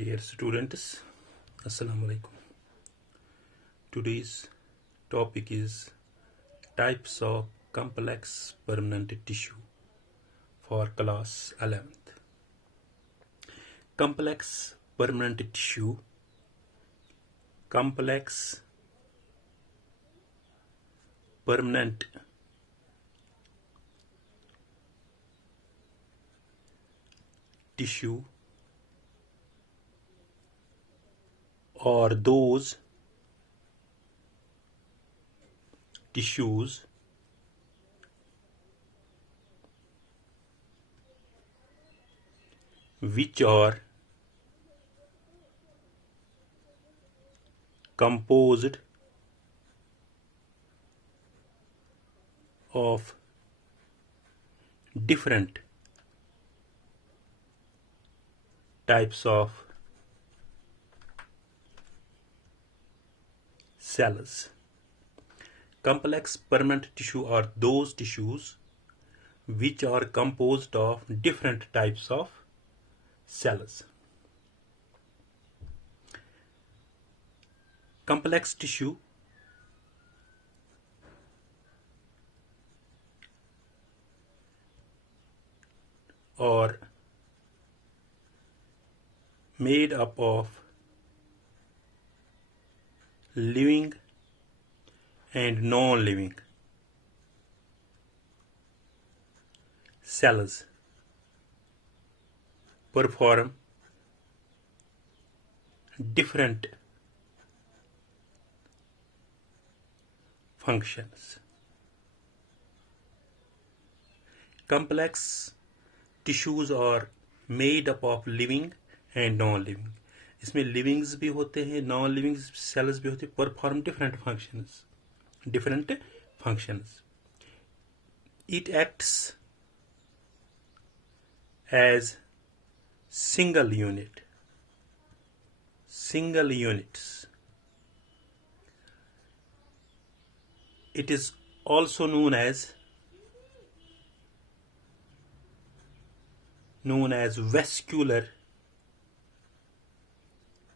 Dear students, Assalamu alaikum. Today's topic is types of complex permanent tissue for class 11th. Complex permanent tissue, complex permanent tissue or those tissues which are composed of different types of cells. Complex permanent tissue are those tissues which are composed of different types of cells. Complex tissue are made up of living and non-living cells perform different functions. Complex tissues are made up of living and non-living. इसमें livings भी होते हैं, non living cells भी होते हैं, perform different functions. It acts as single units. It is also known as vascular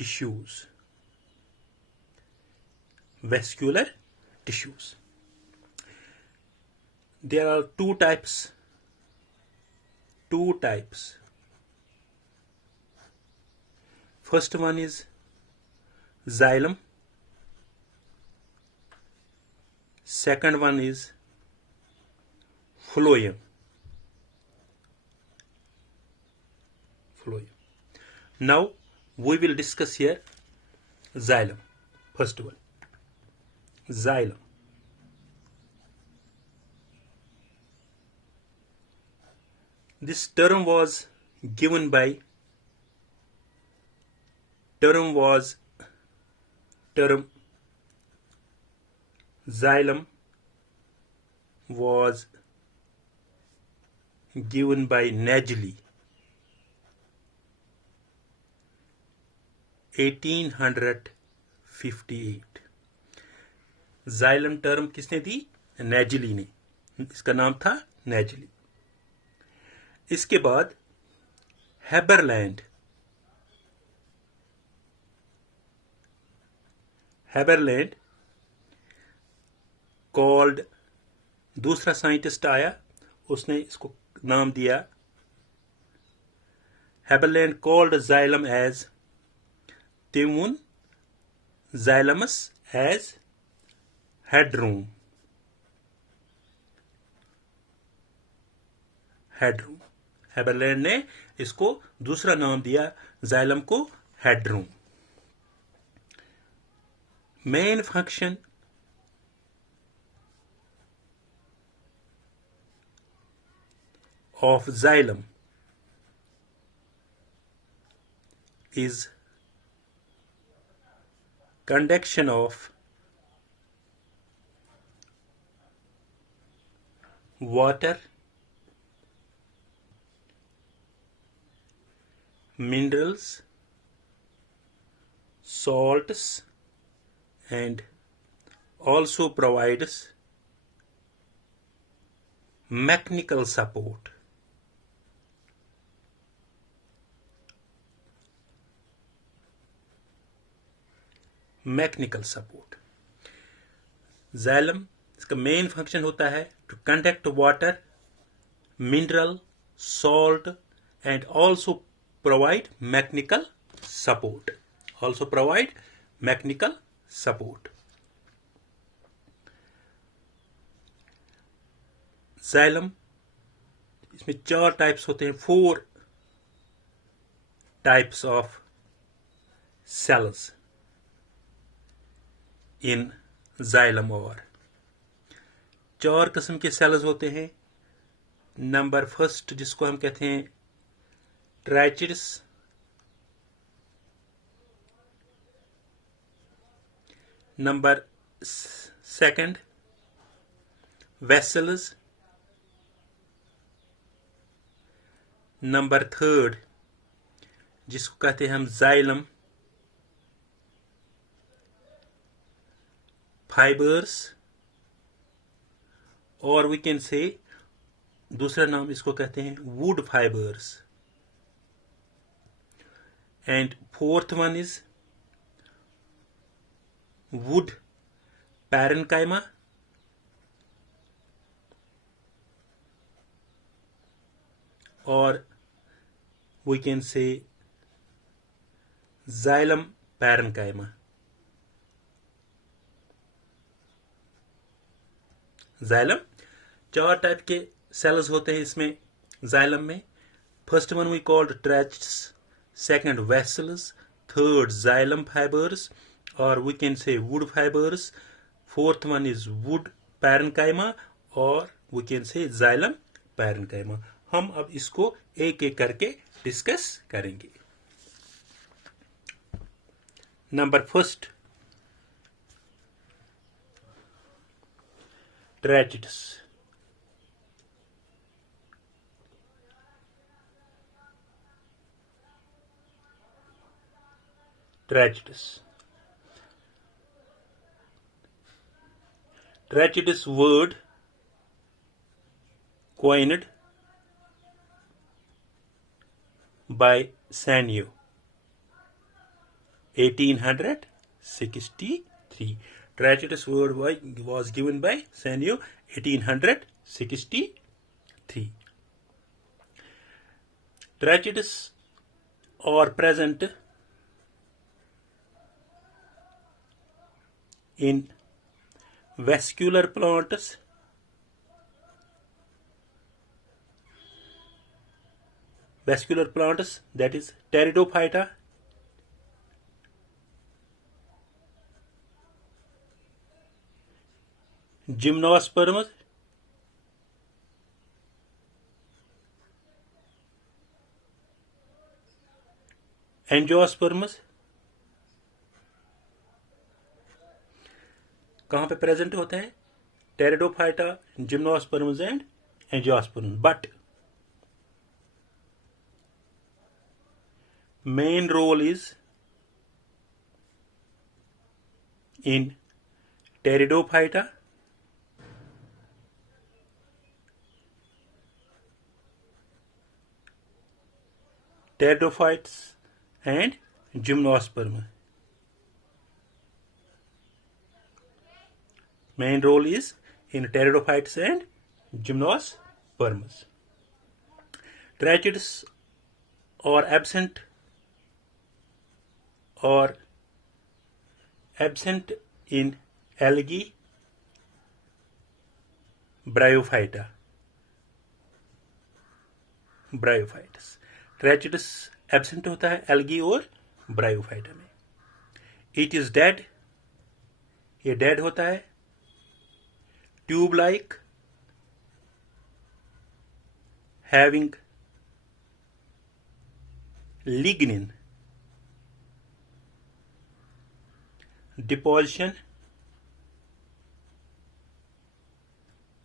tissues. There are two types. First one is xylem. Second one is phloem. Now we will discuss here xylem. First one, xylem. This term xylem was given by Nageli 1858. xylem term किसने दी? नेजली ने. इसका नाम था नेजली. इसके बाद Haberlandt called, दूसरा scientist आया, उसने इसको नाम दिया. Haberlandt called xylem as Timun xylemus as headroom. Haberlandt ने इसको दूसरा नाम दिया xylem को, headroom. Main function of xylem is conduction of water, minerals, salts, and also provides mechanical support. Mechanical support. Xylem इसका मेन फंक्शन होता है to conduct water, mineral, salt and also provide mechanical support. Also provide mechanical support. Xylem इसमें 4 types होते हैं, 4 types of cells in xylem. और 4 किस्म के cells होते हैं। नंबर फर्स्ट जिसको हम कहते हैं tracheids, number second vessels, number third जिसको कहते हैं हम जाइलम फाइबर्स, और वी कैन से दूसरा नाम इसको कहते हैं wood fibres. And fourth one is wood parenchyma, और we can say xylem parenchyma. Xylem 4 type के सेल्स होते हैं इसमें जाइलम में। First one we called tracheids, second vessels, third xylem fibres, और we can say wood fibres, fourth one is wood parenchyma, और we can say xylem parenchyma. हम अब इसको एक एक करके डिस्कस करेंगे। Number first tracheids. Tragedies. Tragedies word coined by Sanyo, 1863. Tragedies word was given by Sanyo, 1863. Tragedies are present in vascular plants, that is pteridophyta, gymnosperms, angiosperms। कहाँ पे present होते हैं? Pteridophyta, gymnosperms and angiosperms. But main role is in pteridophyta, pteridophytes and gymnosperm. Main role is in pteridophytes and gymnosperms. Tracheids are absent in algae, bryophyta, bryophytes। Tracheids absent होता है algae और bryophyta में। It is dead, ये dead होता है। Tube like, having lignin deposition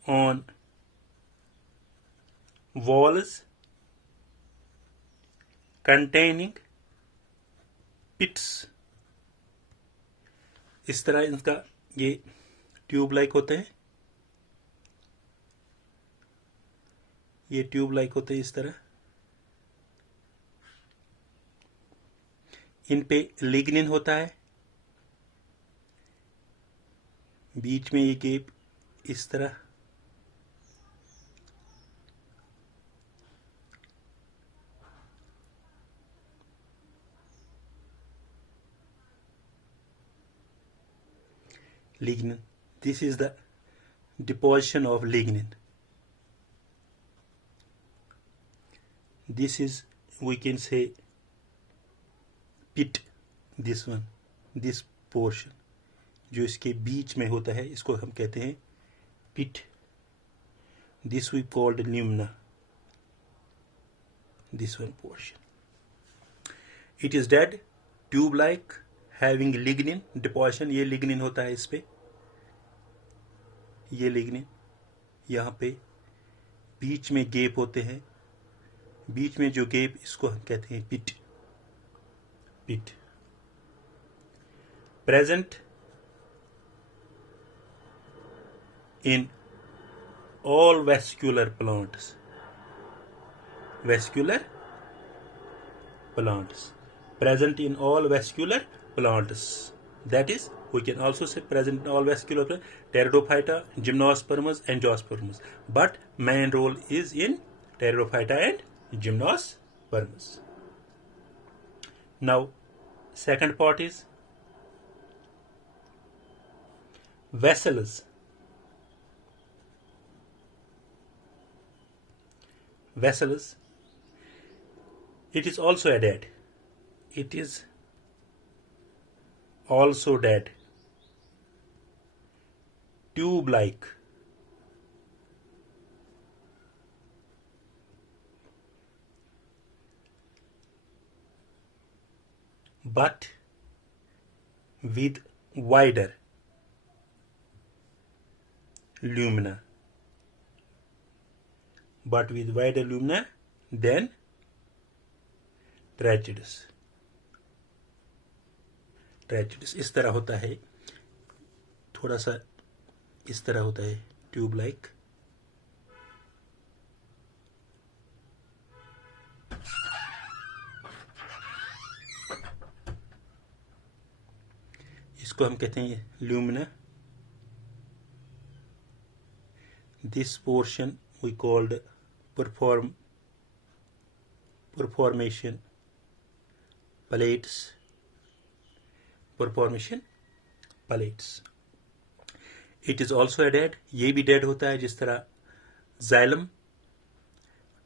on walls containing pits। इस तरह इनका ये ट्यूब लाइक होते हैं, ये ट्यूब लाइक होते हैं इस तरह। इन पे लिग्निन होता है, बीच में ये गैप इस तरह, lignin. This is the deposition of lignin. This is, we can say, pit. This one, this portion जो इसके बीच में होता है, इसको हम कहते हैं pit. This we called lumina. This one portion. It is dead, tube-like, having lignin deposition. ये lignin होता है इस पे, ये lignin. यहाँ पे बीच में गैप होते हैं, बीच में जो गैप, इसको हम कहते हैं pit. Pit present in all vascular plants. Vascular plants. Present in all vascular plants. That is, we can also say present in all vascular plants. Pteridophyta, gymnosperms, angiosperms. But main role is in Pteridophyta and gymnosperms. Now, second part is vessels. Vessels, it is also a dead. It is also dead, tube-like. But with wider lumina. But with wider lumina than tragedies. Tragedies इस तरह होता है, थोड़ा सा इस तरह होता है, ट्यूब लाइक. इसको हम कहते हैं lumina. This portion we called performation plates. Performation plates. It is also a dead. ये भी dead होता है जिस तरह xylem,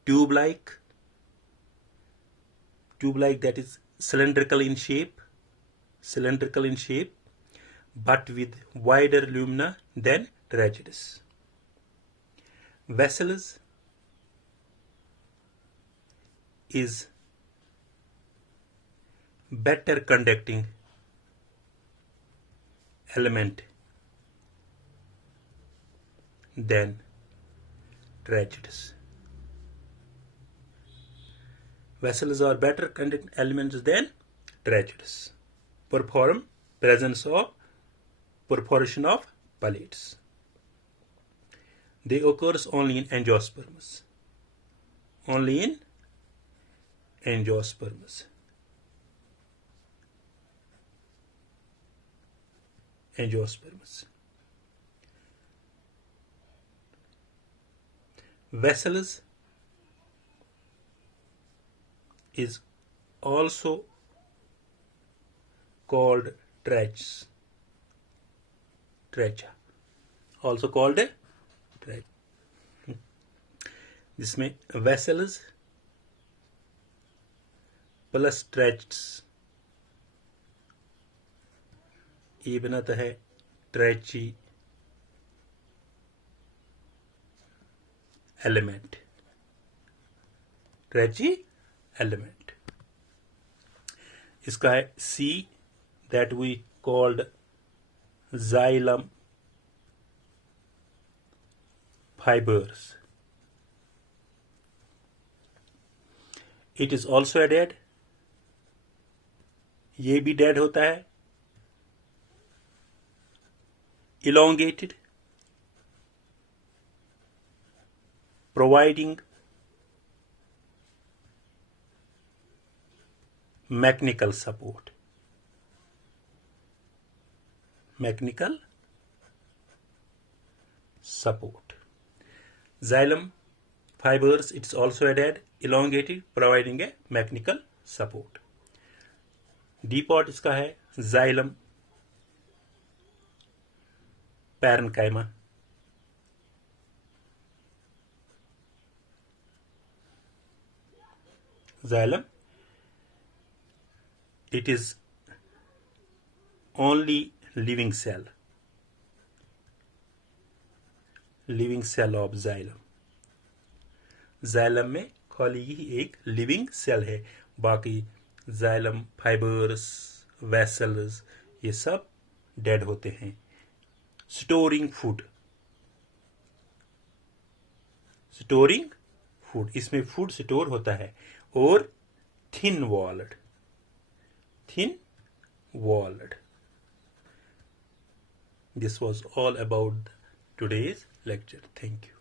tube like, that is cylindrical in shape, but with wider lumina than tragedies. Vessels is better conducting element than tragedies. Vessels are better conducting elements than tragedies. Perforation of plates. They occurs only in angiosperms. Only in angiosperms. Angiosperms. Vessels is also called trachea. Also called a trachea. जिसमें vessels plus tracheids ये बनाता है tracheary element. Tracheary element इसका है C, that we called xylem fibers. It is also a dead. ये भी dead होता है. Elongated, providing mechanical support. Mechanical support. Xylem fibers, it's also added elongated, providing a mechanical support. D part इसका है xylem parenchyma. Xylem, it is only living cell of xylem. xylem में खाली ही एक living cell है, बाकी xylem fibres, vessels, ये सब dead होते हैं. स्टोरिंग फूड, इसमें फूड स्टोर होता है. और thin walled. This was all about today's lecture. Thank you.